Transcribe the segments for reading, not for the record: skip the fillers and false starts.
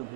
You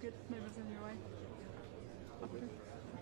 good? Neighbours in your way? Okay. Good.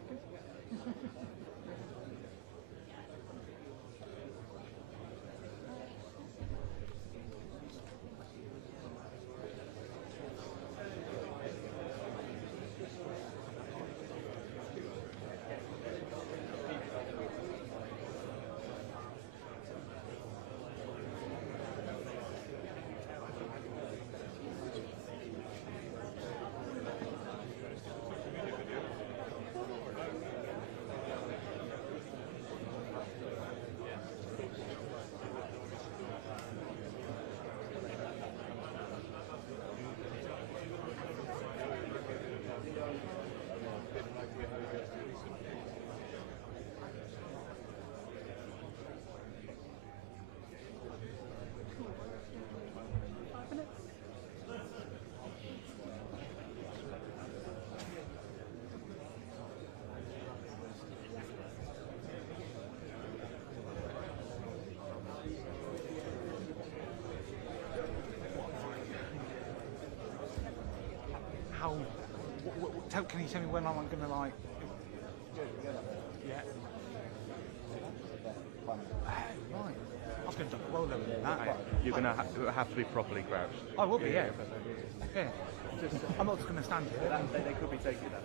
Can you tell me when I'm going to like? Yeah. Right. I was going to duck well lower than that. You're going to have to be properly crouched. I will be, yeah. Yeah. I'm not just going to stand here. They could be taking that.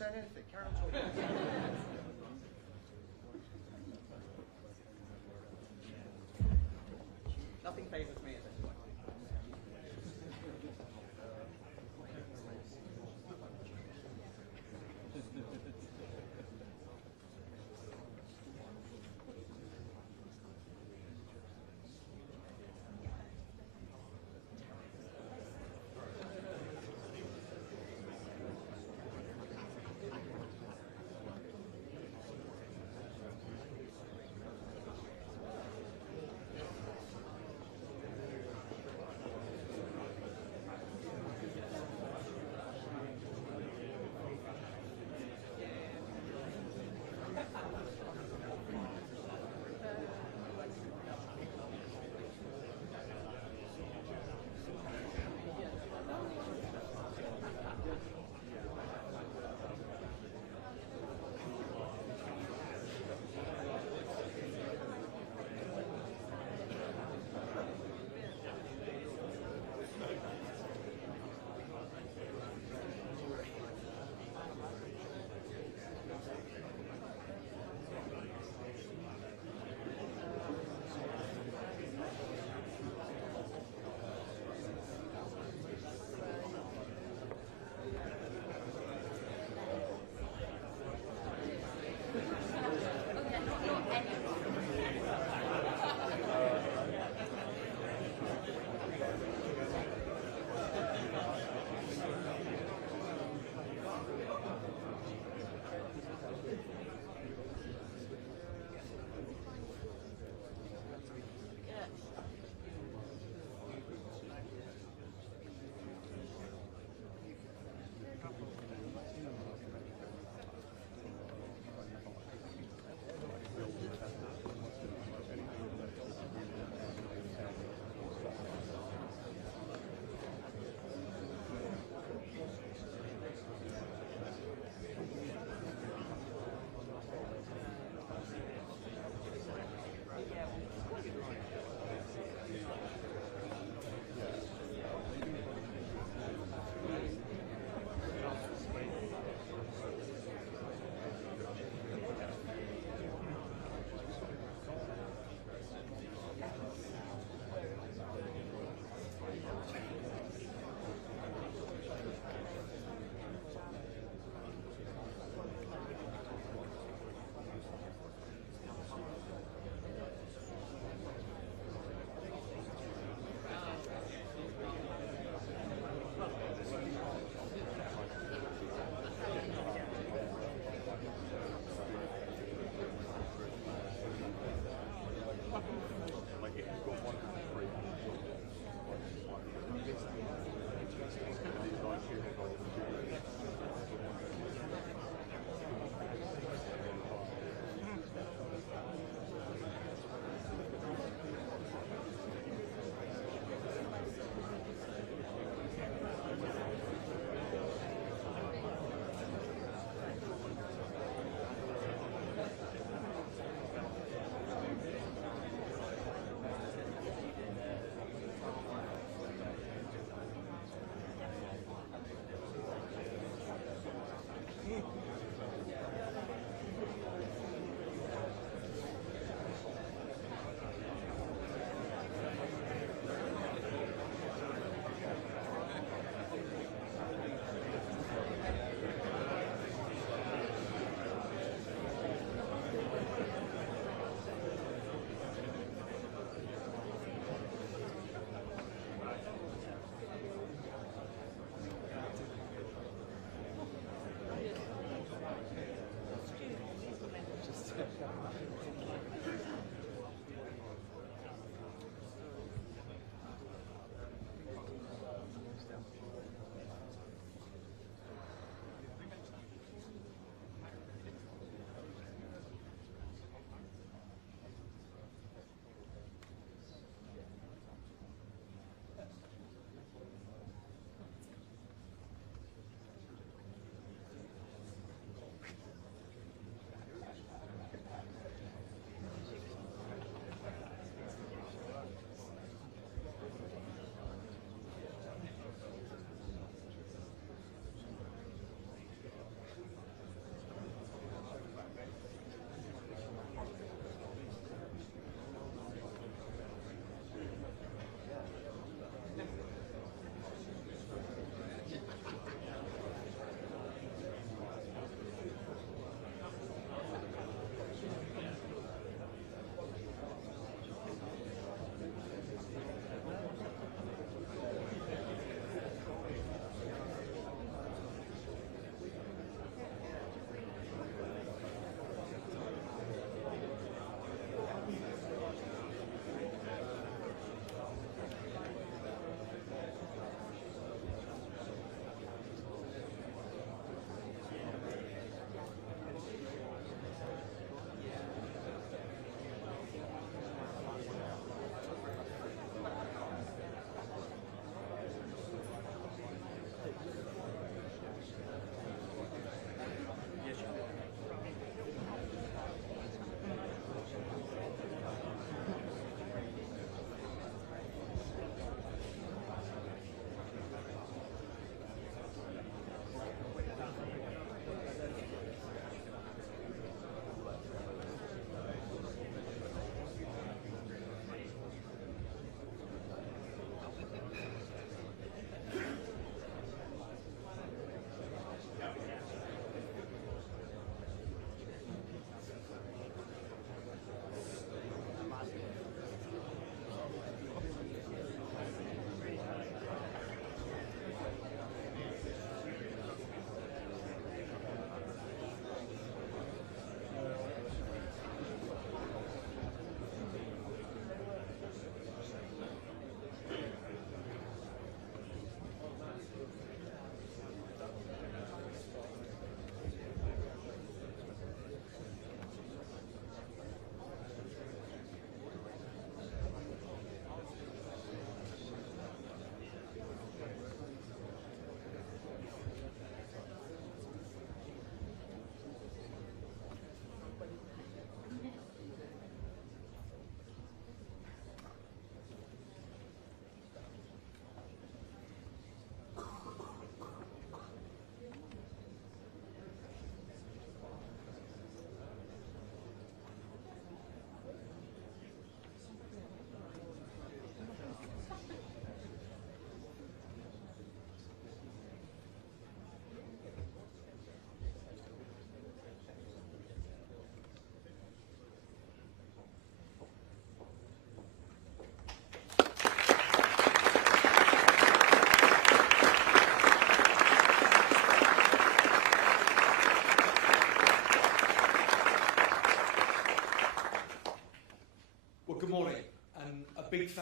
saying anything. Carry on talking. Nothing favours me at this point.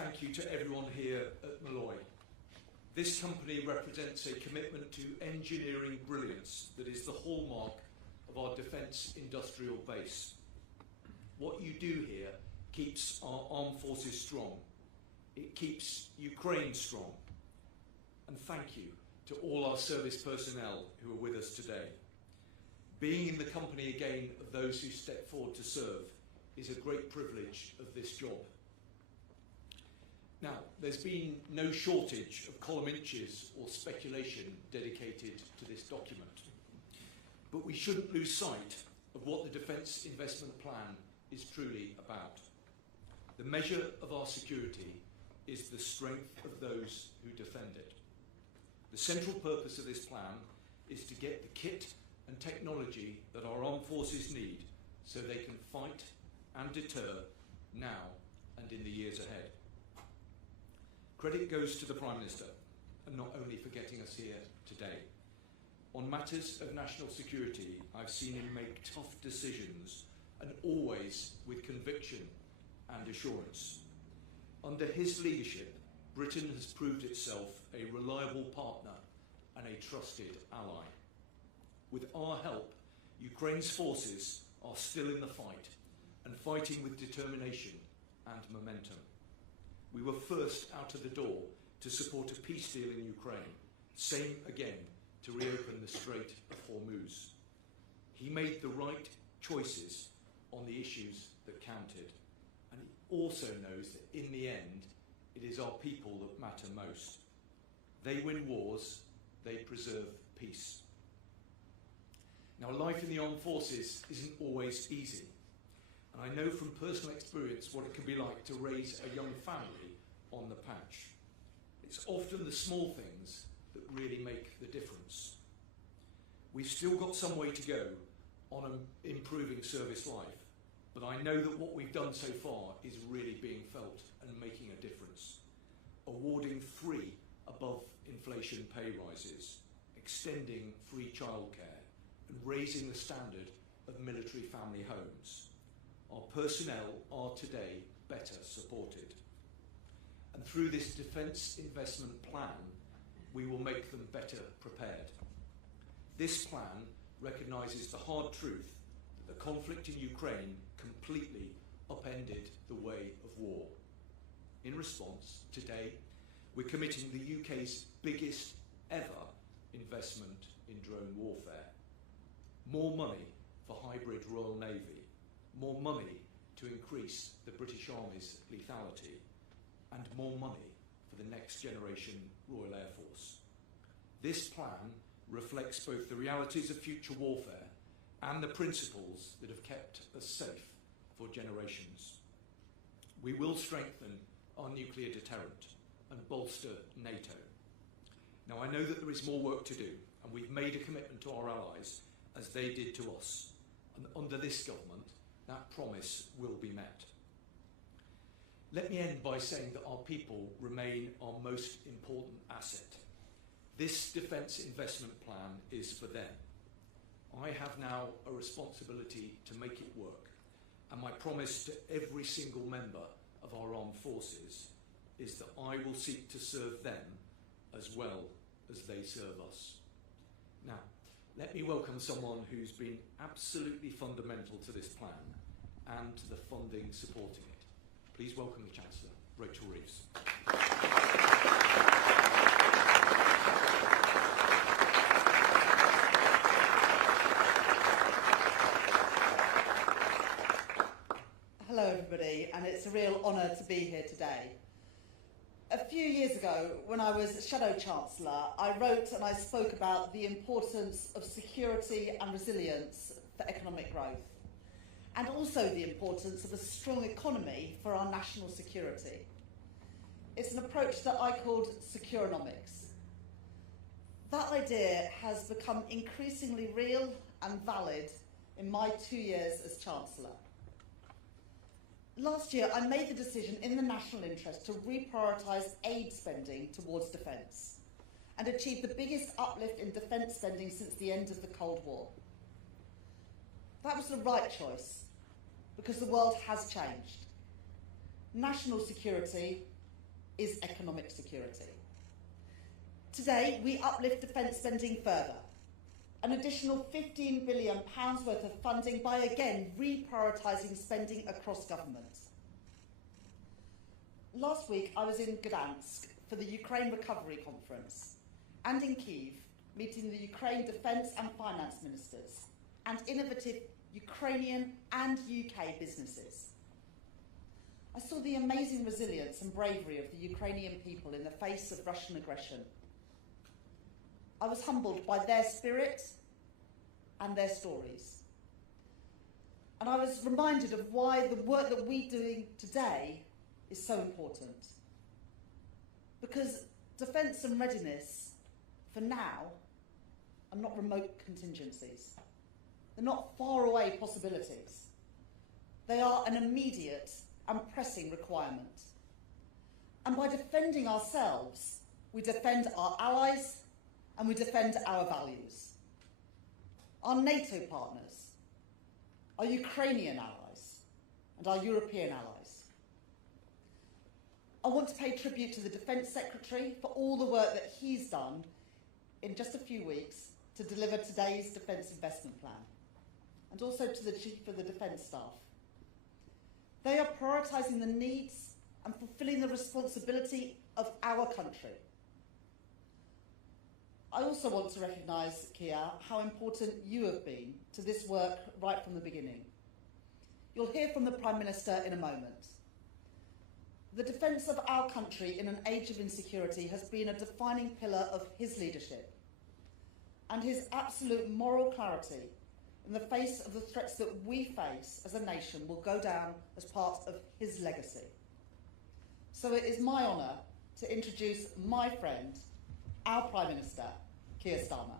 thank you to everyone here at Malloy. This company represents a commitment to engineering brilliance that is the hallmark of our defence industrial base. What you do here keeps our armed forces strong. It keeps Ukraine strong. And thank you to all our service personnel who are with us today. Being in the company again of those who step forward to serve is a great privilege of this job. Now, there's been no shortage of column inches or speculation dedicated to this document. But we shouldn't lose sight of what the Defence Investment Plan is truly about. The measure of our security is the strength of those who defend it. The central purpose of this plan is to get the kit and technology that our armed forces need so they can fight and deter now and in the years ahead. Credit goes to the Prime Minister, and not only for getting us here today. On matters of national security, I've seen him make tough decisions, and always with conviction and assurance. Under his leadership, Britain has proved itself a reliable partner and a trusted ally. With our help, Ukraine's forces are still in the fight and fighting with determination and momentum. We were first out of the door to support a peace deal in Ukraine, same again to reopen the Strait of Hormuz. He made the right choices on the issues that counted, and he also knows that in the end, it is our people that matter most. They win wars, they preserve peace. Now, life in the armed forces isn't always easy. And I know from personal experience what it can be like to raise a young family on the patch. It's often the small things that really make the difference. We've still got some way to go on improving service life, but I know that what we've done so far is really being felt and making a difference. Awarding 3 above inflation pay rises, extending free childcare, and raising the standard of military family homes. Our personnel are today better supported. And through this Defence Investment Plan, we will make them better prepared. This plan recognises the hard truth that the conflict in Ukraine completely upended the way of war. In response, today, we're committing the UK's biggest ever investment in drone warfare. More money for hybrid Royal Navy, more money to increase the British Army's lethality, and more money for the next generation Royal Air Force. This plan reflects both the realities of future warfare and the principles that have kept us safe for generations. We will strengthen our nuclear deterrent and bolster NATO. Now, I know that there is more work to do, and we've made a commitment to our allies as they did to us. And under this government, that promise will be met. Let me end by saying that our people remain our most important asset. This Defence Investment Plan is for them. I have now a responsibility to make it work, and my promise to every single member of our armed forces is that I will seek to serve them as well as they serve us. Now, let me welcome someone who's been absolutely fundamental to this plan and to the funding supporting it. Please welcome the Chancellor, Rachel Reeves. Hello everybody, and it's a real honour to be here today. A few years ago, when I was Shadow Chancellor, I wrote and I spoke about the importance of security and resilience for economic growth, and also the importance of a strong economy for our national security. It's an approach that I called Securonomics. That idea has become increasingly real and valid in my 2 years as Chancellor. Last year, I made the decision in the national interest to reprioritise aid spending towards defence and achieve the biggest uplift in defence spending since the end of the Cold War. That was the right choice because the world has changed. National security, is economic security. Today, we uplift defence spending further. An additional £15 billion worth of funding by, again, reprioritising spending across government. Last week, I was in Gdansk for the Ukraine Recovery Conference, and in Kyiv, meeting the Ukraine Defence and Finance Ministers, and innovative Ukrainian and UK businesses. I saw the amazing resilience and bravery of the Ukrainian people in the face of Russian aggression. I was humbled by their spirit and their stories. And I was reminded of why the work that we're doing today is so important. Because defence and readiness, for now, are not remote contingencies. They're not faraway possibilities. They are an immediate and pressing requirement. And by defending ourselves, we defend our allies and we defend our values. Our NATO partners, our Ukrainian allies, and our European allies. I want to pay tribute to the Defence Secretary for all the work that he's done in just a few weeks to deliver today's Defence Investment Plan, and also to the Chief of the Defence Staff. They are prioritising the needs and fulfilling the responsibility of our country. I also want to recognise, Keir, how important you have been to this work right from the beginning. You'll hear from the Prime Minister in a moment. The defence of our country in an age of insecurity has been a defining pillar of his leadership, and his absolute moral clarity in the face of the threats that we face as a nation will go down as part of his legacy. So it is my honour to introduce my friend, our Prime Minister, Keir Starmer.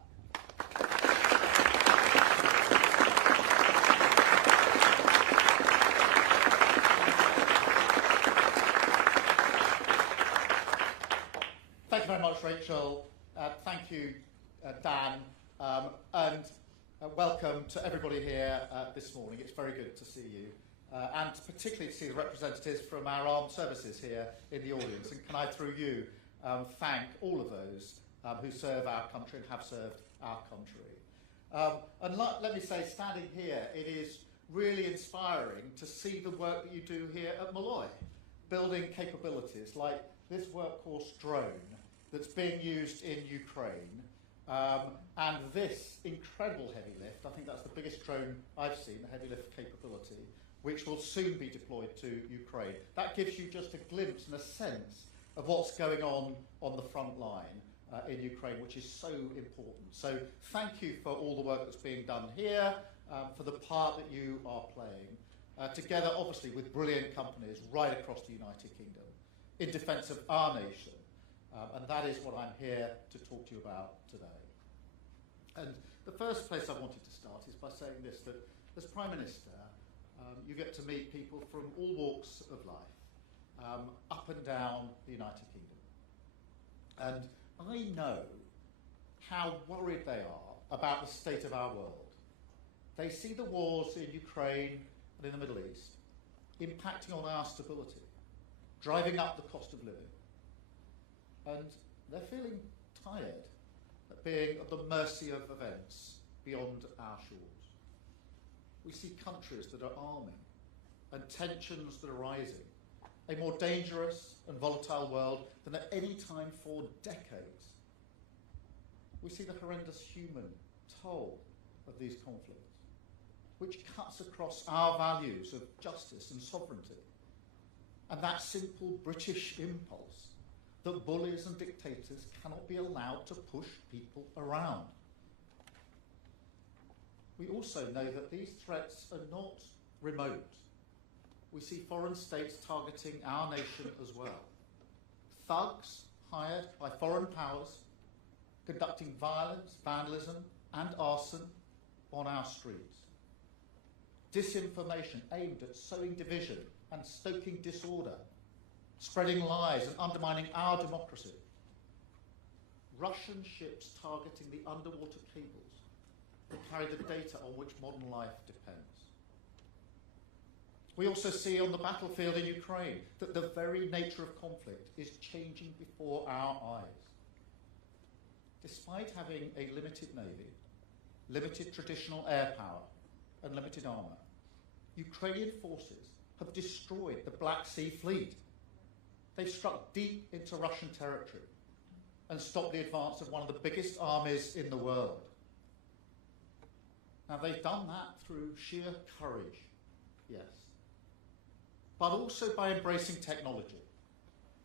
Thank you very much, Rachel. Thank you, Dan, and welcome to everybody here this morning. It's very good to see you, and particularly to see the representatives from our armed services here in the audience. And can I, through you, thank all of those who serve our country and have served our country. Let me say, standing here, it is really inspiring to see the work that you do here at Malloy, building capabilities like this workhorse drone that's being used in Ukraine, and this incredible heavy lift. I think that's the biggest drone I've seen, the heavy lift capability, which will soon be deployed to Ukraine. That gives you just a glimpse and a sense of what's going on the front line in Ukraine, which is so important. So thank you for all the work that's being done here, for the part that you are playing, together obviously with brilliant companies right across the United Kingdom, in defence of our nation. And that is what I'm here to talk to you about today. And the first place I wanted to start is by saying this, that as Prime Minister, you get to meet people from all walks of life, up and down the United Kingdom. And I know how worried they are about the state of our world. They see the wars in Ukraine and in the Middle East impacting on our stability, driving up the cost of living. And they're feeling tired of being at the mercy of events beyond our shores. We see countries that are arming and tensions that are rising, a more dangerous and volatile world than at any time for decades. We see the horrendous human toll of these conflicts, which cuts across our values of justice and sovereignty, and that simple British impulse that bullies and dictators cannot be allowed to push people around. We also know that these threats are not remote. We see foreign states targeting our nation as well. Thugs hired by foreign powers conducting violence, vandalism and arson on our streets. Disinformation aimed at sowing division and stoking disorder, spreading lies and undermining our democracy. Russian ships targeting the underwater cables that carry the data on which modern life depends. We also see on the battlefield in Ukraine that the very nature of conflict is changing before our eyes. Despite having a limited navy, limited traditional air power, and limited armour, Ukrainian forces have destroyed the Black Sea Fleet. They've struck deep into Russian territory and stopped the advance of one of the biggest armies in the world. Now, they've done that through sheer courage, yes, but also by embracing technology.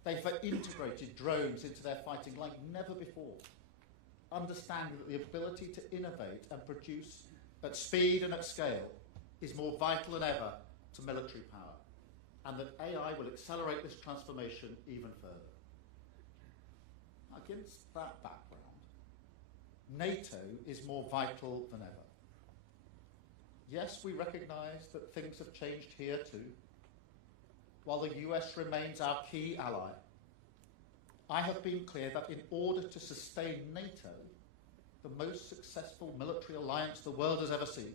They've integrated drones into their fighting like never before, understanding that the ability to innovate and produce at speed and at scale is more vital than ever to military power, and that AI will accelerate this transformation even further. Against that background, NATO is more vital than ever. Yes, we recognise that things have changed here too. While the US remains our key ally, I have been clear that in order to sustain NATO, the most successful military alliance the world has ever seen,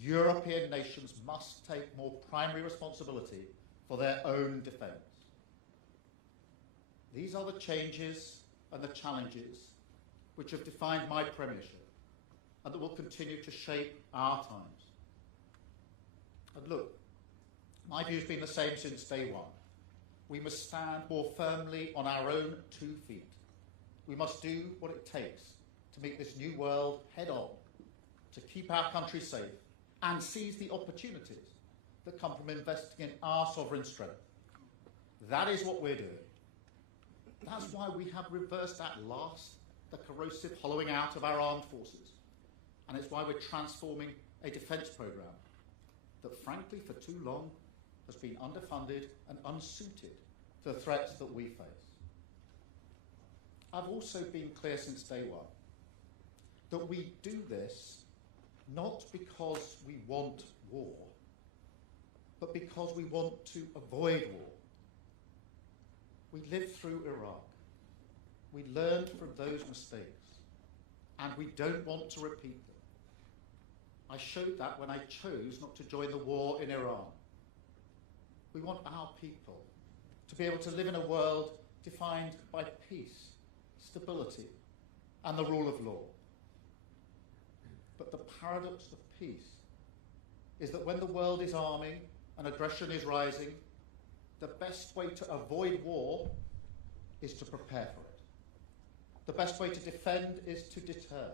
European nations must take more primary responsibility for their own defence. These are the changes and the challenges which have defined my premiership and that will continue to shape our times. And look, my view has been the same since day one. We must stand more firmly on our own 2 feet. We must do what it takes to meet this new world head on, to keep our country safe and seize the opportunities that come from investing in our sovereign strength. That is what we're doing. That's why we have reversed at last the corrosive hollowing out of our armed forces. And it's why we're transforming a defence programme that, frankly, for too long has been underfunded and unsuited to the threats that we face. I've also been clear since day one that we do this not because we want war, but because we want to avoid war. We lived through Iraq. We learned from those mistakes, and we don't want to repeat them. I showed that when I chose not to join the war in Iran. We want our people to be able to live in a world defined by peace, stability, and the rule of law. But the paradox of peace is that when the world is arming and aggression is rising, the best way to avoid war is to prepare for it. The best way to defend is to deter,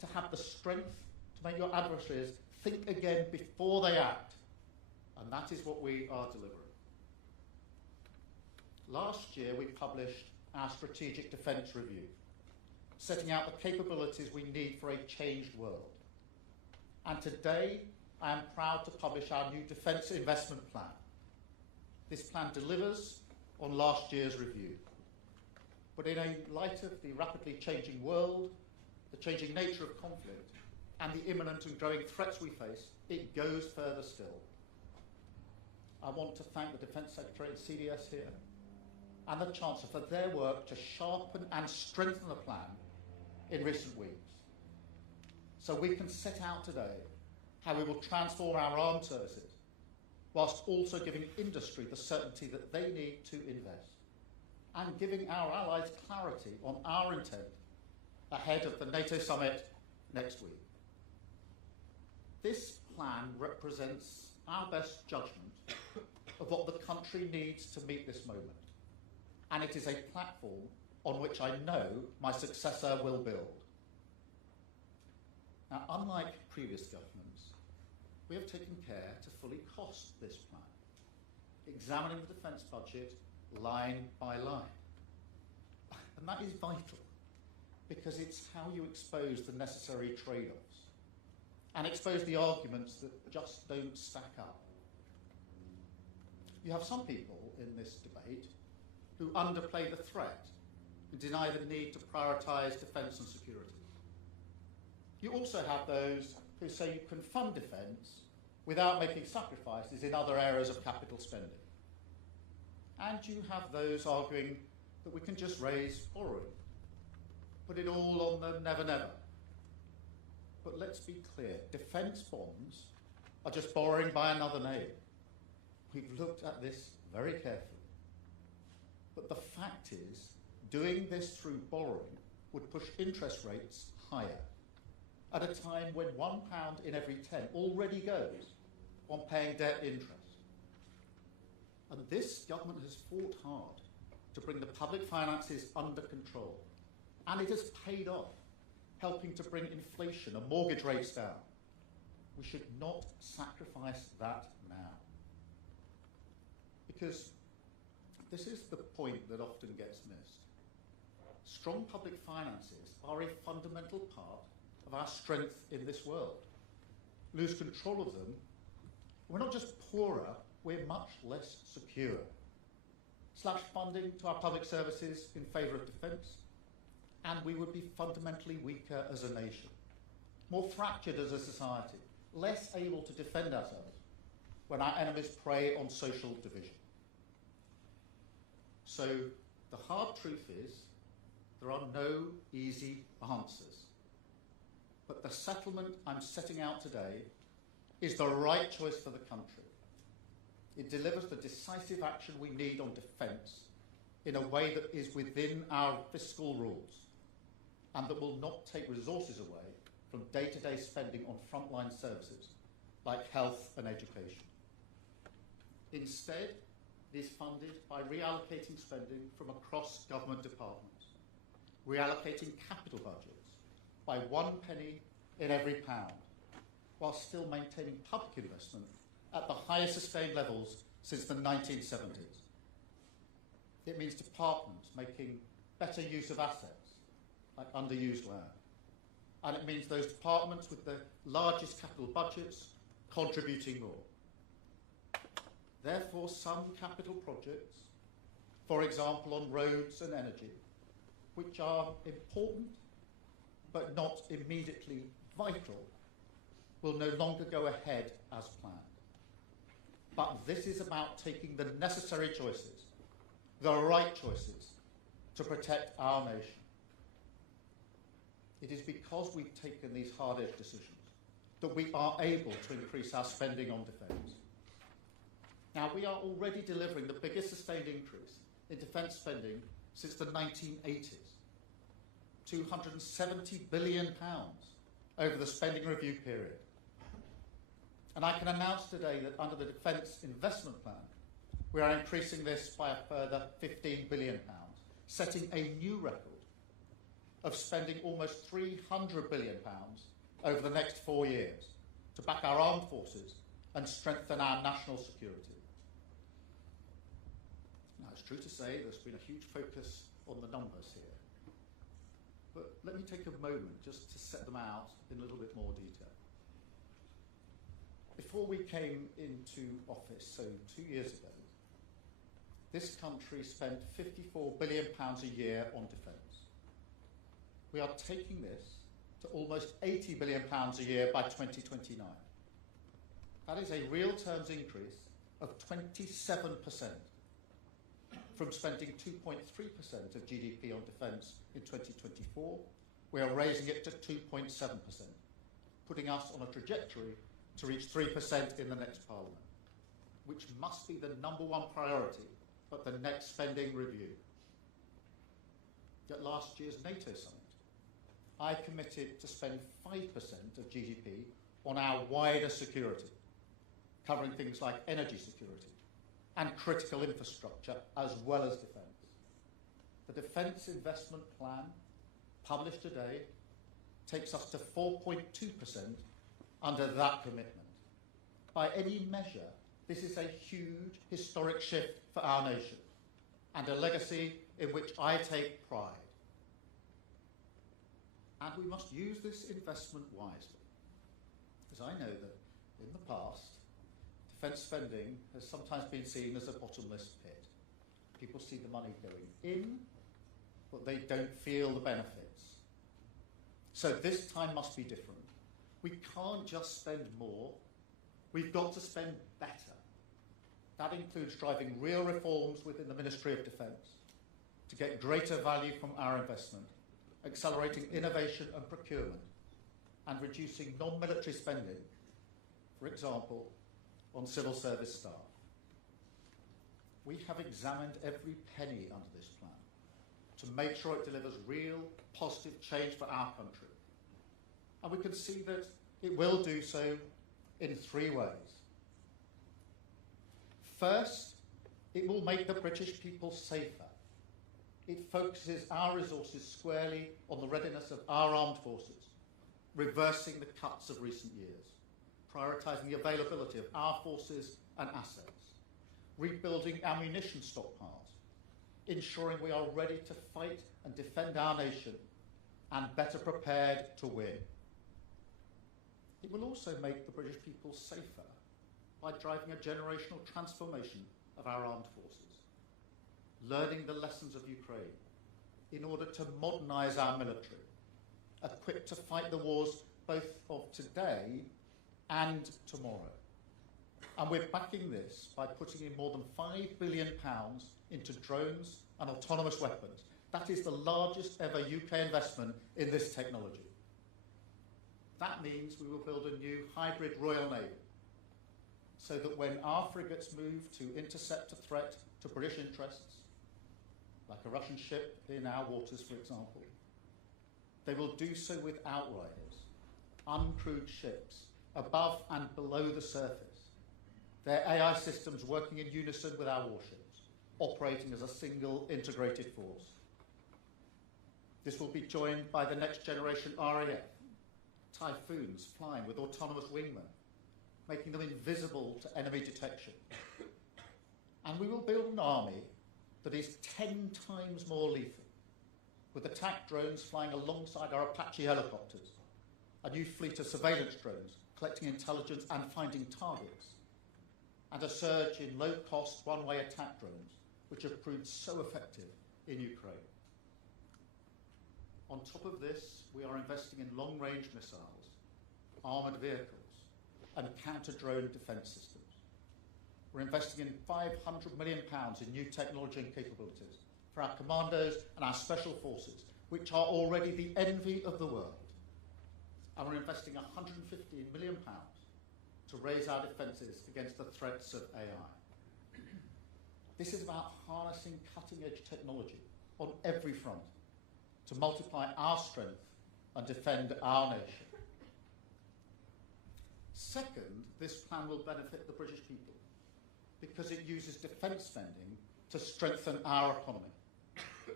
to have the strength to make your adversaries think again before they act. And that is what we are delivering. Last year, we published our Strategic Defence Review, setting out the capabilities we need for a changed world. And today, I am proud to publish our new Defence Investment Plan. This plan delivers on last year's review. But in a light of the rapidly changing world, the changing nature of conflict, and the imminent and growing threats we face, it goes further still. I want to thank the Defence Secretary and CDS here, and the Chancellor for their work to sharpen and strengthen the plan in recent weeks. So we can set out today how we will transform our armed services, whilst also giving industry the certainty that they need to invest, and giving our allies clarity on our intent ahead of the NATO summit next week. This plan represents our best judgment of what the country needs to meet this moment, and it is a platform on which I know my successor will build. Now, unlike previous governments, we have taken care to fully cost this plan, examining the defence budget line by line. And that is vital, because it's how you expose the necessary trade-offs and expose the arguments that just don't stack up. You have some people in this debate who underplay the threat and deny the need to prioritise defence and security. You also have those who say you can fund defence without making sacrifices in other areas of capital spending. And you have those arguing that we can just raise borrowing, put it all on the never never. But let's be clear, defence bonds are just borrowing by another name. We've looked at this very carefully. But the fact is, doing this through borrowing would push interest rates higher at a time when £1 in every 10 already goes on paying debt interest. And this government has fought hard to bring the public finances under control. And it has paid off, helping to bring inflation and mortgage rates down. We should not sacrifice that now. Because this is the point that often gets missed. Strong public finances are a fundamental part of our strength in this world. Lose control of them, we're not just poorer, we're much less secure. Slash funding to our public services in favour of defence, and we would be fundamentally weaker as a nation, more fractured as a society, less able to defend ourselves when our enemies prey on social division. So the hard truth is, there are no easy answers. But the settlement I'm setting out today is the right choice for the country. It delivers the decisive action we need on defence in a way that is within our fiscal rules and that will not take resources away from day-to-day spending on frontline services like health and education. Instead, it is funded by reallocating spending from across government departments, reallocating capital budgets by 1 penny in every pound, while still maintaining public investment at the highest sustained levels since the 1970s. It means departments making better use of assets, like underused land. And it means those departments with the largest capital budgets contributing more. Therefore, some capital projects, for example on roads and energy, which are important but not immediately vital, will no longer go ahead as planned. But this is about taking the necessary choices, the right choices, to protect our nation. It is because we've taken these hard-edged decisions that we are able to increase our spending on defence. Now, we are already delivering the biggest sustained increase in defence spending since the 1980s, £270 billion over the spending review period. And I can announce today that under the Defence Investment Plan, we are increasing this by a further £15 billion, setting a new record of spending almost £300 billion over the next 4 years to back our armed forces and strengthen our national security. Now, it's true to say there's been a huge focus on the numbers here. But let me take a moment just to set them out in a little bit more detail. Before we came into office, so 2 years ago, this country spent £54 billion a year on defence. We are taking this to almost £80 billion a year by 2029. That is a real terms increase of 27%. From spending 2.3% of GDP on defence in 2024, we are raising it to 2.7%, putting us on a trajectory to reach 3% in the next Parliament, which must be the #1 priority at the next spending review. At last year's NATO summit, I committed to spend 5% of GDP on our wider security, covering things like energy security and critical infrastructure, as well as defence. The Defence Investment Plan, published today, takes us to 4.2% under that commitment. By any measure, this is a huge historic shift for our nation, and a legacy in which I take pride. And we must use this investment wisely, because I know that in the past, defence spending has sometimes been seen as a bottomless pit. People see the money going in, but they don't feel the benefits. So this time must be different. We can't just spend more, we've got to spend better. That includes driving real reforms within the Ministry of Defence to get greater value from our investment, accelerating innovation and procurement, and reducing non-military spending, for example, on civil service staff. we have examined every penny under this plan to make sure it delivers real positive change for our country. And we can see that it will do so in 3 ways. First, it will make the British people safer. It focuses our resources squarely on the readiness of our armed forces, reversing the cuts of recent years, prioritising the availability of our forces and assets, rebuilding ammunition stockpiles, ensuring we are ready to fight and defend our nation and better prepared to win. It will also make the British people safer by driving a generational transformation of our armed forces, learning the lessons of Ukraine in order to modernise our military, equipped to fight the wars both of today and tomorrow. And we're backing this by putting in more than £5 billion into drones and autonomous weapons. That is the largest ever UK investment in this technology. That means we will build a new hybrid Royal Navy, so that when our frigates move to intercept a threat to British interests, like a Russian ship in our waters, for example, they will do so with outriders, uncrewed ships, above and below the surface, their AI systems working in unison with our warships, operating as a single integrated force. This will be joined by the next generation RAF, Typhoons flying with autonomous wingmen, making them invisible to enemy detection. And we will build an army that is 10 times more lethal, with attack drones flying alongside our Apache helicopters, a new fleet of surveillance drones collecting intelligence and finding targets, and a surge in low-cost one-way attack drones, which have proved so effective in Ukraine. On top of this, we are investing in long-range missiles, armoured vehicles, and counter-drone defence systems. We're investing in £500 million in new technology and capabilities for our commandos and our special forces, which are already the envy of the world. And we're investing £115 million to raise our defences against the threats of AI. This is about harnessing cutting-edge technology on every front to multiply our strength and defend our nation. Second, this plan will benefit the British people because it uses defence spending to strengthen our economy,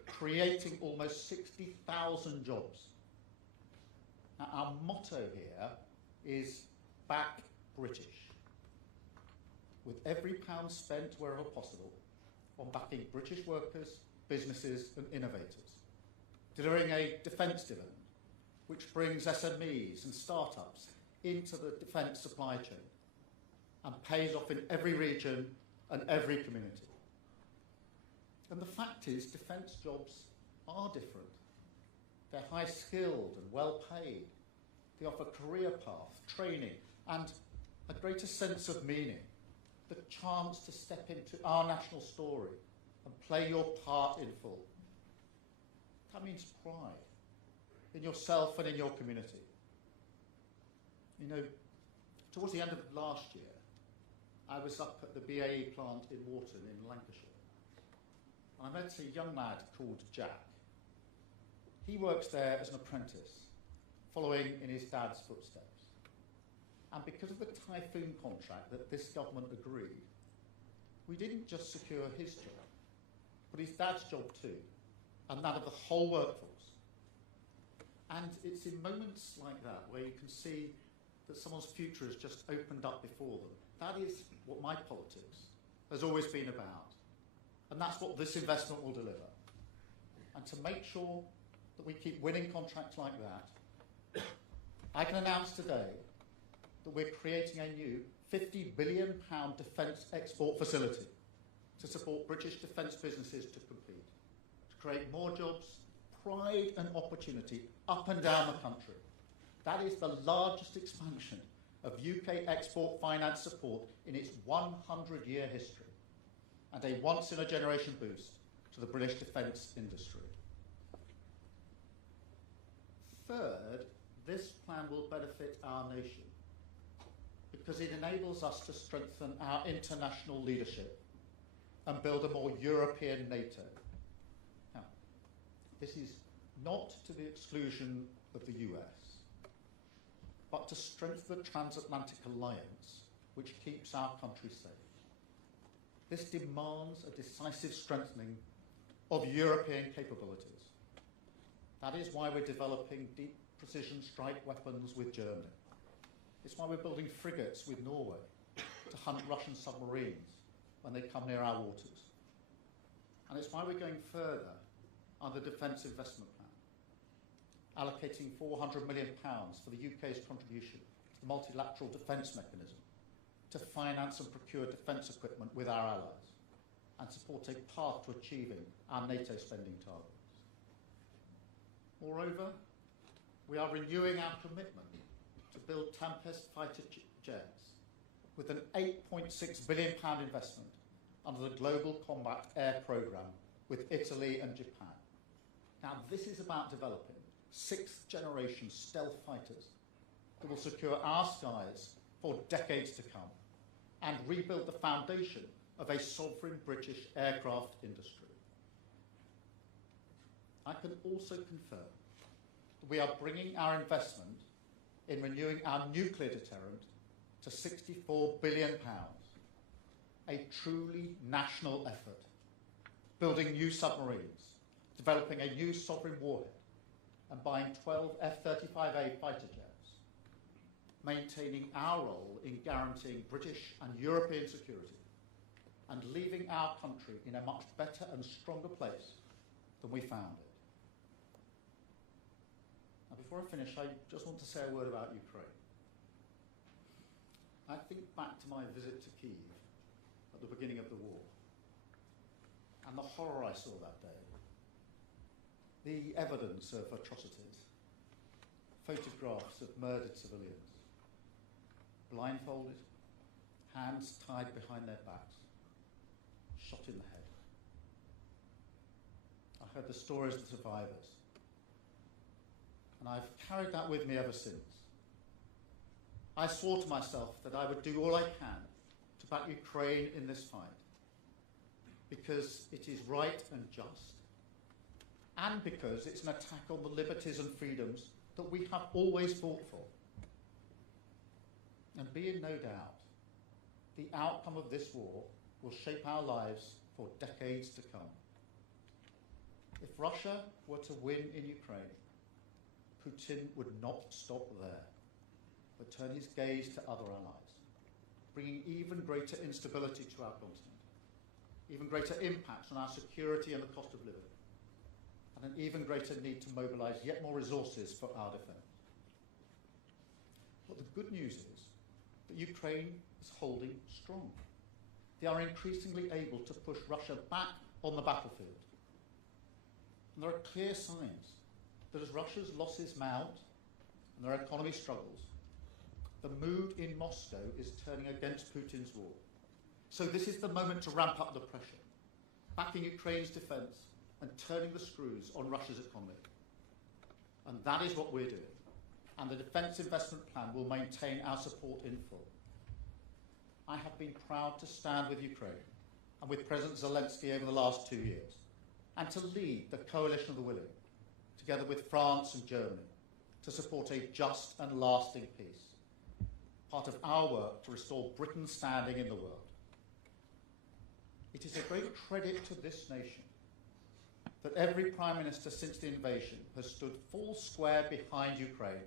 creating almost 60,000 jobs. Now, our motto here is back British, with every pound spent wherever possible on backing British workers, businesses and innovators, delivering a defence dividend which brings SMEs and startups into the defence supply chain and pays off in every region and every community. And the fact is, defence jobs are different. They're high skilled and well paid. They offer career path, training and a greater sense of meaning, the chance to step into our national story and play your part in full. That means pride in yourself and in your community. You know, towards the end of last year, I was up at the BAE plant in Wharton in Lancashire. And I met a young lad called Jack. He works there as an apprentice, following in his dad's footsteps. And because of the Typhoon contract that this government agreed, we didn't just secure his job, but his dad's job too, and that of the whole workforce. And it's in moments like that where you can see that someone's future has just opened up before them. That is what my politics has always been about. And that's what this investment will deliver. And to make sure that we keep winning contracts like that, I can announce today that we're creating a new £50 billion defence export facility to support British defence businesses to compete, to create more jobs, pride and opportunity up and down the country. That is the largest expansion of UK export finance support in its 100-year history, and a once-in-a-generation boost to the British defence industry. Third, this plan will benefit our nation because it enables us to strengthen our international leadership and build a more European NATO. Now, this is not to the exclusion of the US, but to strengthen the transatlantic alliance which keeps our country safe. This demands a decisive strengthening of European capabilities. That is why we're developing deep precision strike weapons with Germany. It's why we're building frigates with Norway to hunt Russian submarines when they come near our waters. And it's why we're going further on the Defence Investment Plan, allocating £400 million for the UK's contribution to the multilateral defence mechanism to finance and procure defence equipment with our allies and support a path to achieving our NATO spending targets. Moreover, we are renewing our commitment to build Tempest fighter jets with an £8.6 billion investment under the Global Combat Air Programme with Italy and Japan. Now, this is about developing sixth-generation stealth fighters that will secure our skies for decades to come and rebuild the foundation of a sovereign British aircraft industry. I can also confirm that we are bringing our investment in renewing our nuclear deterrent to £64 billion, a truly national effort, building new submarines, developing a new sovereign warhead, and buying 12 F-35A fighter jets, maintaining our role in guaranteeing British and European security, and leaving our country in a much better and stronger place than we found it. Now, before I finish, I just want to say a word about Ukraine. I think back to my visit to Kyiv at the beginning of the war and the horror I saw that day, the evidence of atrocities, photographs of murdered civilians, blindfolded, hands tied behind their backs, shot in the head. I heard the stories of the survivors, and I've carried that with me ever since. I swore to myself that I would do all I can to back Ukraine in this fight, because it is right and just, and because it's an attack on the liberties and freedoms that we have always fought for. And be in no doubt, the outcome of this war will shape our lives for decades to come. If Russia were to win in Ukraine, Putin would not stop there, but turn his gaze to other allies, bringing even greater instability to our continent, even greater impacts on our security and the cost of living, and an even greater need to mobilise yet more resources for our defence. But the good news is that Ukraine is holding strong. They are increasingly able to push Russia back on the battlefield. And there are clear signs that as Russia's losses mount and their economy struggles, the mood in Moscow is turning against Putin's war. So this is the moment to ramp up the pressure, backing Ukraine's defence and turning the screws on Russia's economy. And that is what we're doing. And the Defence Investment Plan will maintain our support in full. I have been proud to stand with Ukraine and with President Zelensky over the last 2 years, and to lead the coalition of the willing, together with France and Germany, to support a just and lasting peace, part of our work to restore Britain's standing in the world. It is a great credit to this nation that every Prime Minister since the invasion has stood full square behind Ukraine,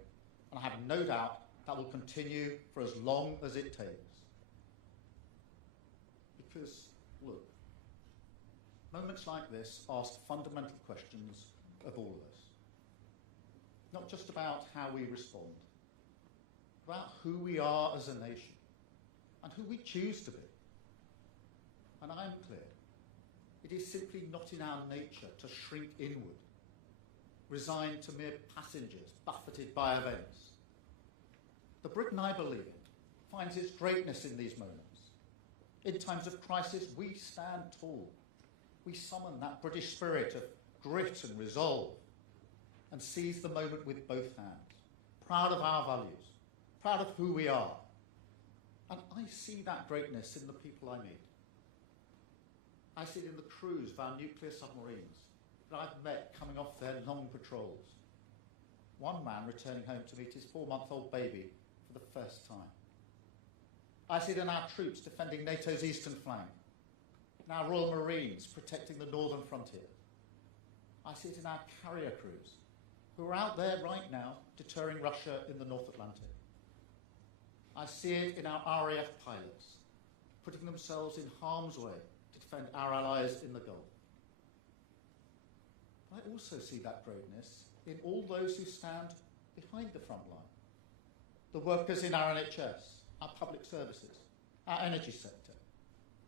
and I have no doubt that will continue for as long as it takes. Because, look, moments like this ask fundamental questions of all of us. Not just about how we respond, about who we are as a nation and who we choose to be. And I'm clear, it is simply not in our nature to shrink inward, resigned to mere passengers buffeted by events. The Britain I believe in finds its greatness in these moments. In times of crisis, we stand tall. We summon that British spirit of grit and resolve and seize the moment with both hands, proud of our values, proud of who we are. And I see that greatness in the people I meet. I see it in the crews of our nuclear submarines that I've met coming off their long patrols. One man returning home to meet his 4-month-old baby for the first time. I see it in our troops defending NATO's eastern flank, in our Royal Marines protecting the northern frontier. I see it in our carrier crews, who are out there right now deterring Russia in the North Atlantic. I see it in our RAF pilots, putting themselves in harm's way to defend our allies in the Gulf. I also see that greatness in all those who stand behind the front line. The workers in our NHS, our public services, our energy sector,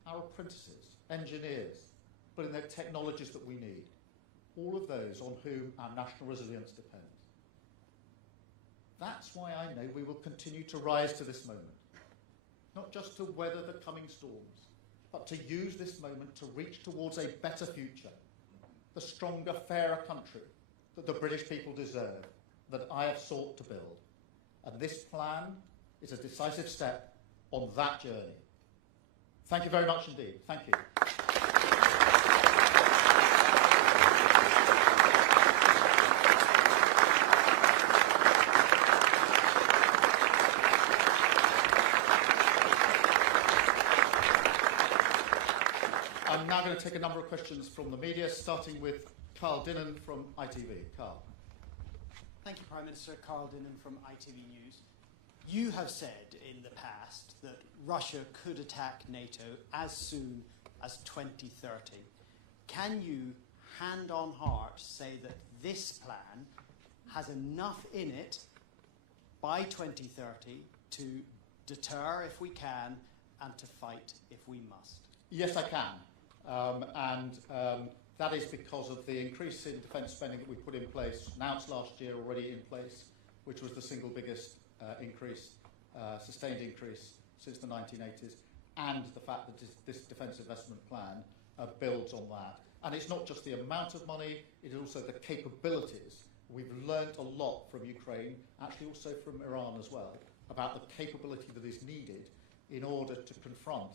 our apprentices, engineers, building the technologies that we need. All of those on whom our national resilience depends. That's why I know we will continue to rise to this moment, not just to weather the coming storms, but to use this moment to reach towards a better future, the stronger, fairer country that the British people deserve, that I have sought to build. And this plan is a decisive step on that journey. Thank you very much indeed. Thank you. I'm now going to take a number of questions from the media, starting with Carl Dinnan from ITV. Carl. Thank you, Prime Minister. Carl Dinnan from ITV News. You have said in the past that Russia could attack NATO as soon as 2030. Can you, hand on heart, say that this plan has enough in it by 2030 to deter if we can and to fight if we must? Yes, I can. That is because of the increase in defence spending that we put in place, announced last year, already in place, which was the single biggest increase, sustained increase since the 1980s, and the fact that this defence investment plan builds on that. And it's not just the amount of money, it is also the capabilities. We've learnt a lot from Ukraine, actually also from Iran as well, about the capability that is needed in order to confront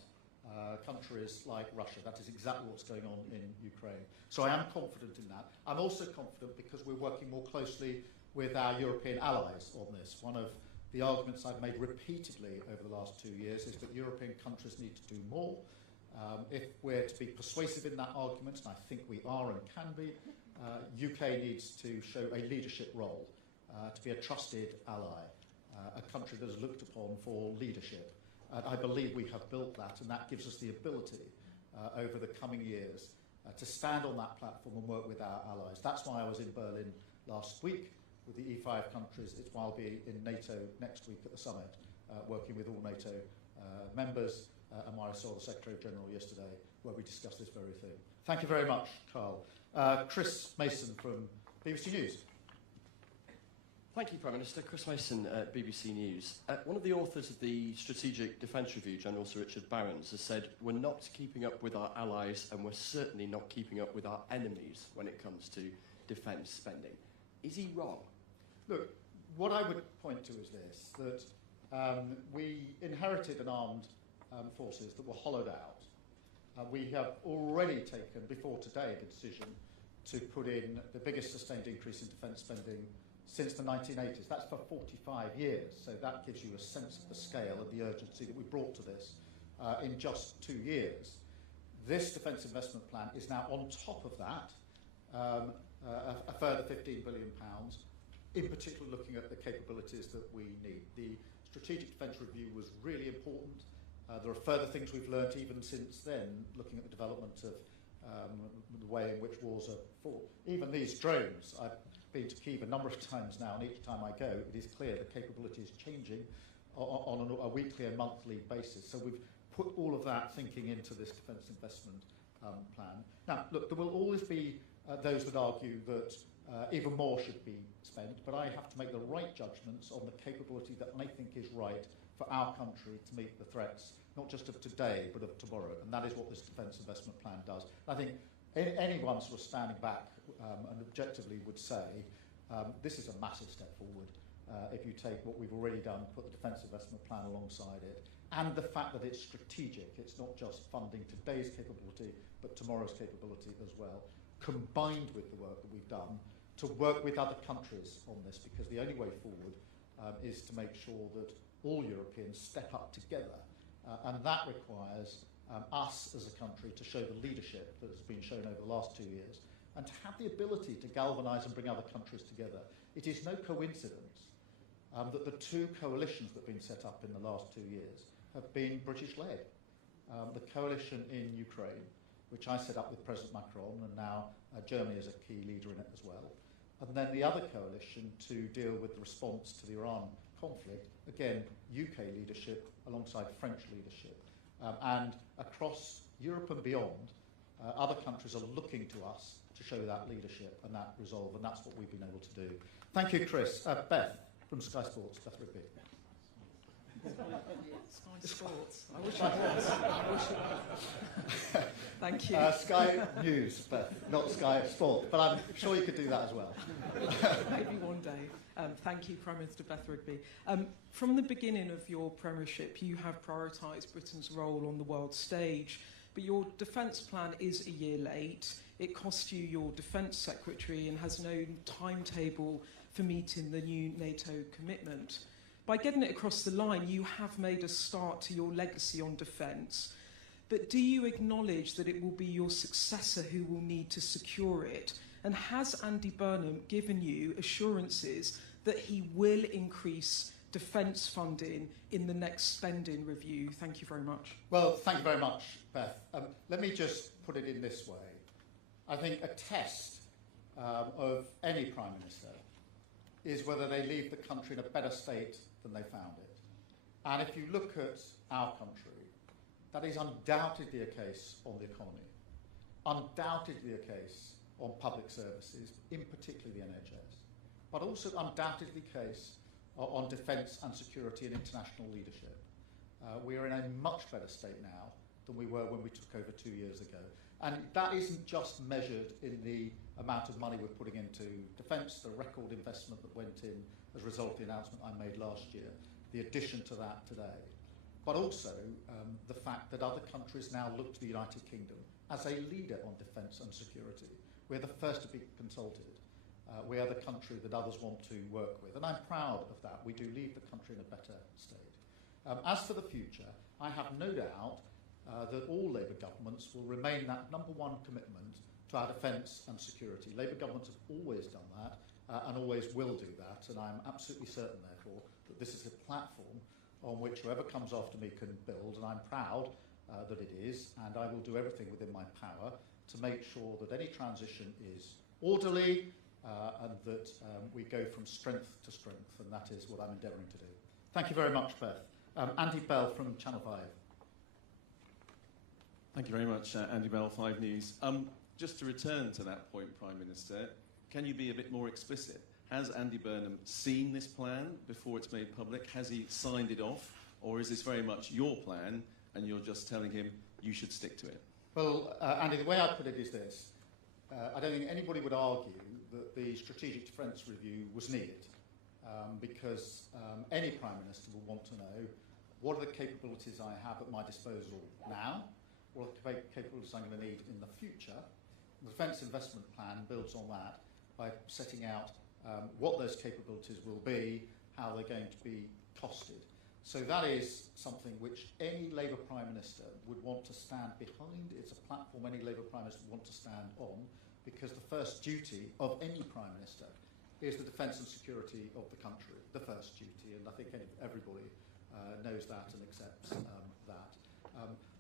countries like Russia. That is exactly what's going on in Ukraine. So I am confident in that. I'm also confident because we're working more closely with our European allies on this. One of the arguments I've made repeatedly over the last 2 years is that European countries need to do more. If we're to be persuasive in that argument, and I think we are and can be, UK needs to show a leadership role, to be a trusted ally, a country that is looked upon for leadership. I believe we have built that, and that gives us the ability over the coming years to stand on that platform and work with our allies. That's why I was in Berlin last week with the E5 countries. It's why I'll be in NATO next week at the summit, working with all NATO members, and Marisol, the Secretary-General, yesterday, where we discussed this very thing. Thank you very much, Carl. Chris Mason from BBC News. Thank you, Prime Minister. Chris Mason at BBC News. One of the authors of the Strategic Defence Review, General Sir Richard Barrons, has said we're not keeping up with our allies and we're certainly not keeping up with our enemies when it comes to defence spending. Is he wrong? Look, what I would point to is this, that we inherited an armed forces that were hollowed out. We have already taken, before today, a decision to put in the biggest sustained increase in defence spending since the 1980s. That's for 45 years, so that gives you a sense of the scale and the urgency that we brought to this in just 2 years. This defence investment plan is now on top of that, a further £15 billion, in particular looking at the capabilities that we need. The Strategic Defence Review was really important. There are further things we've learnt even since then, looking at the development of the way in which wars are fought. Even these drones, I've been to Kyiv a number of times now, and each time I go, it is clear the capability is changing on a weekly and monthly basis. So we've put all of that thinking into this defence investment plan. Now, look, there will always be those that argue that even more should be spent, but I have to make the right judgments on the capability that I think is right for our country to meet the threats, not just of today, but of tomorrow. And that is what this defence investment plan does. I think anyone sort of standing back and objectively would say this is a massive step forward. if you take what we've already done, put the Defence Investment Plan alongside it, and the fact that it's strategic, it's not just funding today's capability, but tomorrow's capability as well, combined with the work that we've done to work with other countries on this, because the only way forward is to make sure that all Europeans step up together. And that requires us as a country to show the leadership that has been shown over the last 2 years, and to have the ability to galvanise and bring other countries together. It is no coincidence that the two coalitions that have been set up in the last 2 years have been British-led. The coalition in Ukraine, which I set up with President Macron, and now Germany is a key leader in it as well. And then the other coalition to deal with the response to the Iran conflict, again, UK leadership alongside French leadership. And across Europe and beyond, other countries are looking to us to show that leadership and that resolve, and that's what we've been able to do. Thank you, Chris. Beth from Sky Sports, Beth Rigby. Sky Sports. I wish it was. I wish it was. Thank you. Sky News, Beth, not Sky Sport, but I'm sure you could do that as well. Maybe one day. Thank you, Prime Minister Beth Rigby. From the beginning of your premiership, you have prioritised Britain's role on the world stage, but your defence plan is a year late. It cost you your defence secretary and has no timetable for meeting the new NATO commitment. By getting it across the line, you have made a start to your legacy on defence. But do you acknowledge that it will be your successor who will need to secure it? And has Andy Burnham given you assurances that he will increase defence funding in the next spending review? Thank you very much. Well, thank you very much, Beth. Let me just put it in this way. I think a test of any Prime Minister is whether they leave the country in a better state than they found it. And if you look at our country, that is undoubtedly a case on the economy, undoubtedly a case on public services, in particular the NHS, but also undoubtedly a case on defence and security and international leadership. We are in a much better state now than we were when we took over 2 years ago. And that isn't just measured in the amount of money we're putting into defence, the record investment that went in as a result of the announcement I made last year, the addition to that today, but also the fact that other countries now look to the United Kingdom as a leader on defence and security. We're the first to be consulted. We are the country that others want to work with, and I'm proud of that. We do leave the country in a better state. As for the future, I have no doubt that all Labour governments will remain that number one commitment to our defence and security. Labour governments have always done that and always will do that, and I'm absolutely certain, therefore, that this is a platform on which whoever comes after me can build, and I'm proud that it is, and I will do everything within my power to make sure that any transition is orderly and that we go from strength to strength, and that is what I'm endeavouring to do. Thank you very much, Beth. Andy Bell from Channel 5. Thank you very much, Andy Bell, 5 News. Just to return to that point, Prime Minister, can you be a bit more explicit? Has Andy Burnham seen this plan before it's made public? Has he signed it off? Or is this very much your plan and you're just telling him you should stick to it? Well, Andy, the way I put it is this. I don't think anybody would argue that the Strategic Defence Review was needed because any Prime Minister will want to know what are the capabilities I have at my disposal now, what are the capabilities I'm going to need in the future. The Defence Investment Plan builds on that by setting out what those capabilities will be, how they're going to be costed. So that is something which any Labour Prime Minister would want to stand behind. It's a platform any Labour Prime Minister would want to stand on, because the first duty of any Prime Minister is the defence and security of the country, the first duty, and I think everybody knows that and accepts that.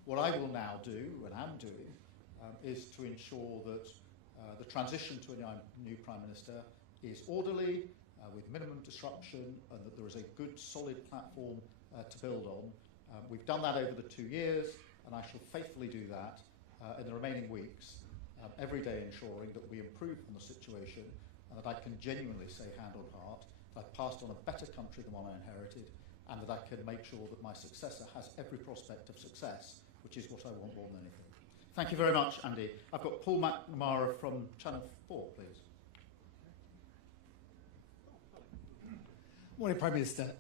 What I will now do, and am doing, is to ensure that the transition to a new Prime Minister is orderly, with minimum disruption, and that there is a good, solid platform to build on. We've done that over the 2 years, and I shall faithfully do that in the remaining weeks, every day ensuring that we improve on the situation, and that I can genuinely say hand on heart that I've passed on a better country than one I inherited, and that I can make sure that my successor has every prospect of success, which is what I want more than anything. Thank you very much, Andy. I've got Paul McNamara from Channel 4, please. Morning, Prime Minister.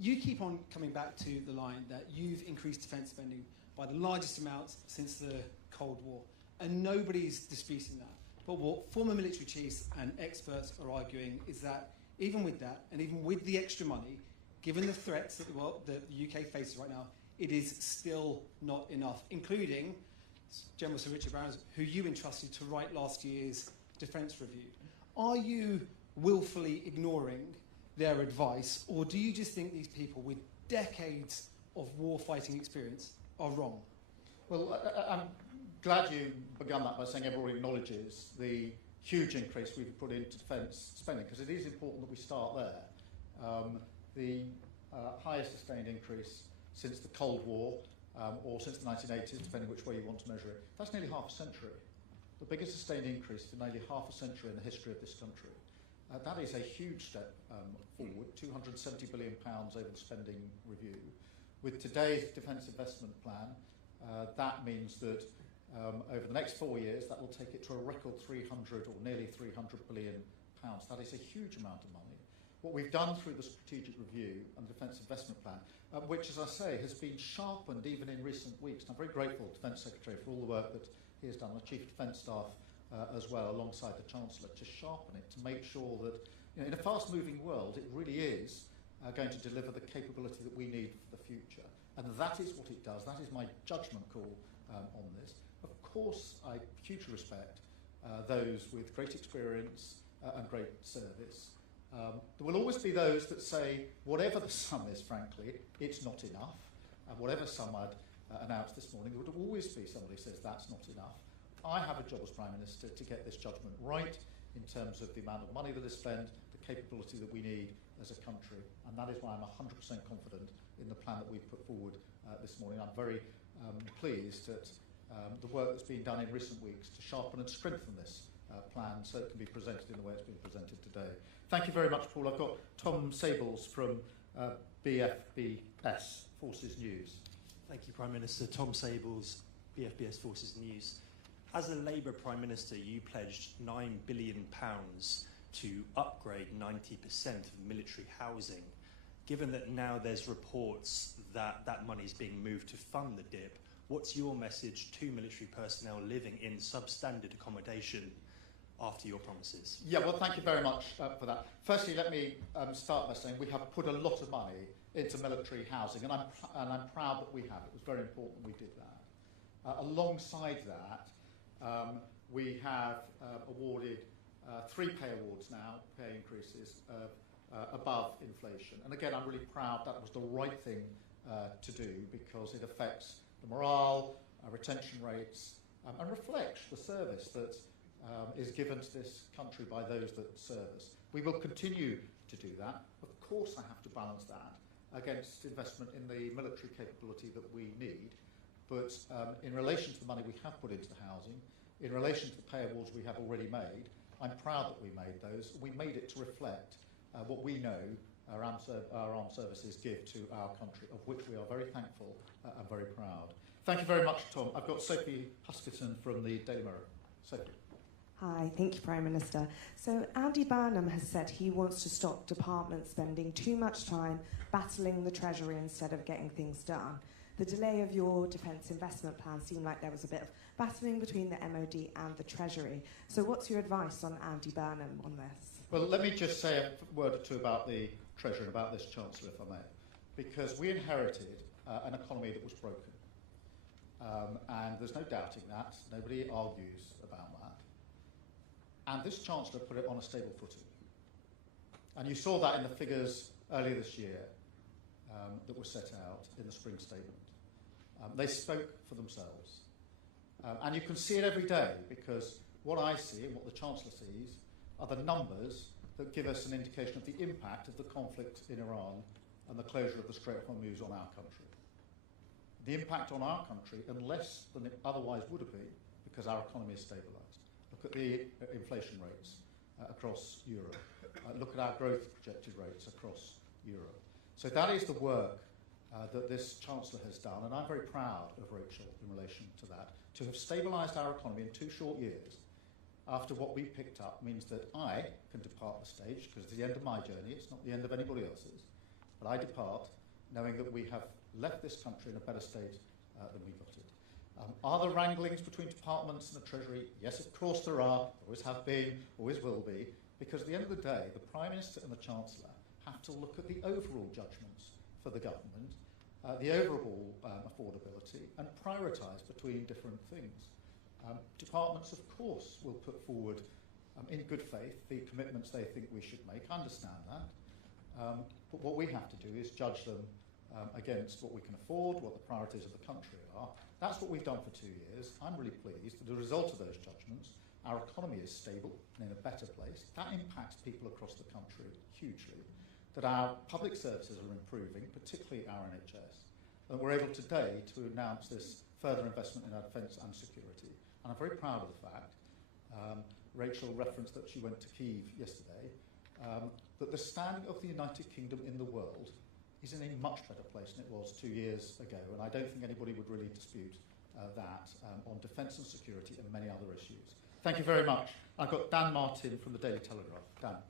You keep on coming back to the line that you've increased defence spending by the largest amounts since the Cold War, and nobody's disputing that. But what former military chiefs and experts are arguing is that even with that, and even with the extra money, given the threats that the UK faces right now, it is still not enough, including General Sir Richard Barrons, who you entrusted to write last year's defence review. Are you willfully ignoring their advice, or do you just think these people with decades of war-fighting experience are wrong? Well, I'm glad you began that by saying everybody acknowledges the huge increase we've put into defence spending, because it is important that we start there. The highest sustained increase since the Cold War, or since the 1980s, depending which way you want to measure it, that's nearly half a century. The biggest sustained increase for nearly half a century in the history of this country. That is a huge step forward, £270 billion over the spending review. With today's defence investment plan, that means that over the next 4 years, that will take it to a record 300 or nearly £300 billion. That is a huge amount of money. What we've done through the strategic review and the defence investment plan, which, as I say, has been sharpened even in recent weeks. And I'm very grateful to the Defence Secretary for all the work that he has done, the Chief of Defence Staff as well, alongside the Chancellor, to sharpen it, to make sure that, in a fast-moving world, it really is going to deliver the capability that we need for the future. And that is what it does. That is my judgment call on this. Of course, I hugely respect those with great experience and great service. There will always be those that say, whatever the sum is, frankly, it's not enough. And whatever sum I'd announced this morning, there would always be somebody who says that's not enough. I have a job as Prime Minister to get this judgment right in terms of the amount of money that is spent, the capability that we need as a country, and that is why I'm 100% confident in the plan that we've put forward this morning. I'm very pleased at the work that's been done in recent weeks to sharpen and strengthen this plan so it can be presented in the way it's been presented today. Thank you very much, Paul. I've got Tom Sables from BFBS, Forces News. Thank you, Prime Minister. Tom Sables, BFBS Forces News. As a Labour Prime Minister, you pledged £9 billion to upgrade 90% of military housing. Given that now there's reports that that money is being moved to fund the DIP, what's your message to military personnel living in substandard accommodation after your promises? Yeah, well, thank you very much for that. Firstly, let me start by saying we have put a lot of money into military housing, and I'm proud that we have. It was very important we did that. Alongside that, we have awarded 3 pay awards now, pay increases above inflation. And again, I'm really proud that was the right thing to do, because it affects the morale, retention rates, and reflects the service that is given to this country by those that serve us. We will continue to do that. Of course, I have to balance that against investment in the military capability that we need. But in relation to the money we have put into housing, in relation to the pay awards we have already made, I'm proud that we made those. We made it to reflect what we know our armed services give to our country, of which we are very thankful and very proud. Thank you very much, Tom. I've got Sophie Huskerton from the Daily Mirror. Sophie. Hi, thank you, Prime Minister. So Andy Burnham has said he wants to stop departments spending too much time battling the Treasury instead of getting things done. The delay of your defence investment plan seemed like there was a bit of battling between the MOD and the Treasury. So what's your advice on Andy Burnham on this? Well, let me just say a word or two about the Treasury and about this Chancellor, if I may. Because we inherited an economy that was broken. And there's no doubting that. Nobody argues about that. And this Chancellor put it on a stable footing. And you saw that in the figures earlier this year that were set out in the spring statement. They spoke for themselves. And you can see it every day, because what I see and what the Chancellor sees are the numbers that give us an indication of the impact of the conflict in Iran and the closure of the Strait of Hormuz on our country. The impact on our country, and less than it otherwise would have been, because our economy is stabilised. Look at the inflation rates across Europe. Look at our growth projected rates across Europe. So that is the work that this Chancellor has done, and I'm very proud of Rachel in relation to that, to have stabilised our economy in 2 short years after what we picked up means that I can depart the stage, because it's the end of my journey, it's not the end of anybody else's, but I depart knowing that we have left this country in a better state than we got it. Are there wranglings between departments and the Treasury? Yes, of course there are, always have been, always will be, because at the end of the day, the Prime Minister and the Chancellor have to look at the overall judgments for the government, the overall affordability, and prioritise between different things. Departments, of course, will put forward, in good faith, the commitments they think we should make. I understand that. But what we have to do is judge them against what we can afford, what the priorities of the country are. That's what we've done for 2 years. I'm really pleased that as a result of those judgments, our economy is stable and in a better place. That impacts people across the country hugely. That our public services are improving, particularly our NHS. And we're able today to announce this further investment in our defence and security. And I'm very proud of the fact, Rachel referenced that she went to Kyiv yesterday, that the standing of the United Kingdom in the world is in a much better place than it was 2 years ago, and I don't think anybody would really dispute that on defence and security and many other issues. Thank you very much. I've got Dan Martin from the Daily Telegraph. Dan.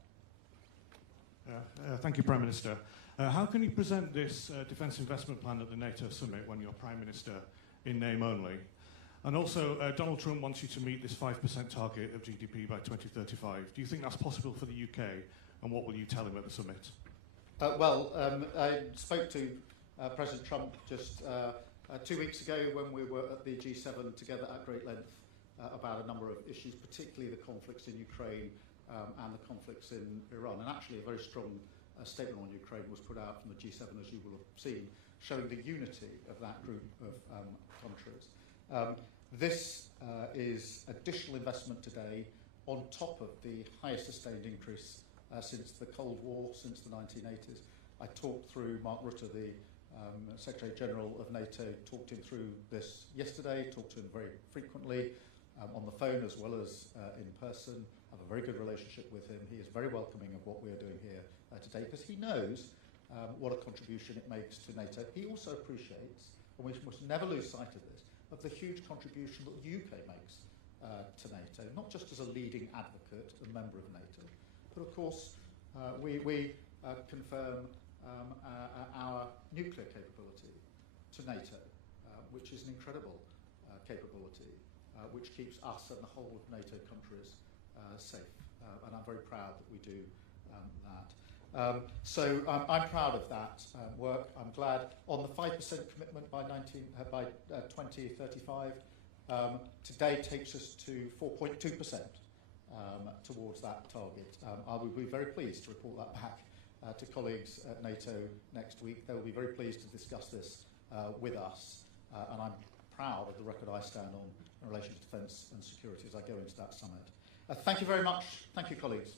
Thank you, Prime Minister. How can you present this defence investment plan at the NATO summit when you're Prime Minister in name only? And also, Donald Trump wants you to meet this 5% target of GDP by 2035. Do you think that's possible for the UK, and what will you tell him at the summit? I spoke to President Trump just 2 weeks ago when we were at the G7 together at great length about a number of issues, particularly the conflicts in Ukraine and the conflicts in Iran. And actually a very strong statement on Ukraine was put out from the G7, as you will have seen, showing the unity of that group of countries. This is additional investment today on top of the highest sustained increase since the Cold War, since the 1980s. I talked through Mark Rutte, the Secretary General of NATO, talked him through this yesterday, talked to him very frequently on the phone as well as in person. I have a very good relationship with him. He is very welcoming of what we are doing here today because he knows what a contribution it makes to NATO. He also appreciates, and we must never lose sight of this, of the huge contribution that the UK makes to NATO, not just as a leading advocate and member of NATO, but of course we confirm our nuclear capability to NATO, which is an incredible capability, which keeps us and the whole of NATO countries safe. And I'm very proud that we do that. So I'm proud of that work. I'm glad on the 5% commitment by 2035. Today takes us to 4.2% towards that target. I will be very pleased to report that back to colleagues at NATO next week. They will be very pleased to discuss this with us, and I'm proud of the record I stand on in relation to defence and security as I go into that summit. Thank you very much. Thank you, colleagues.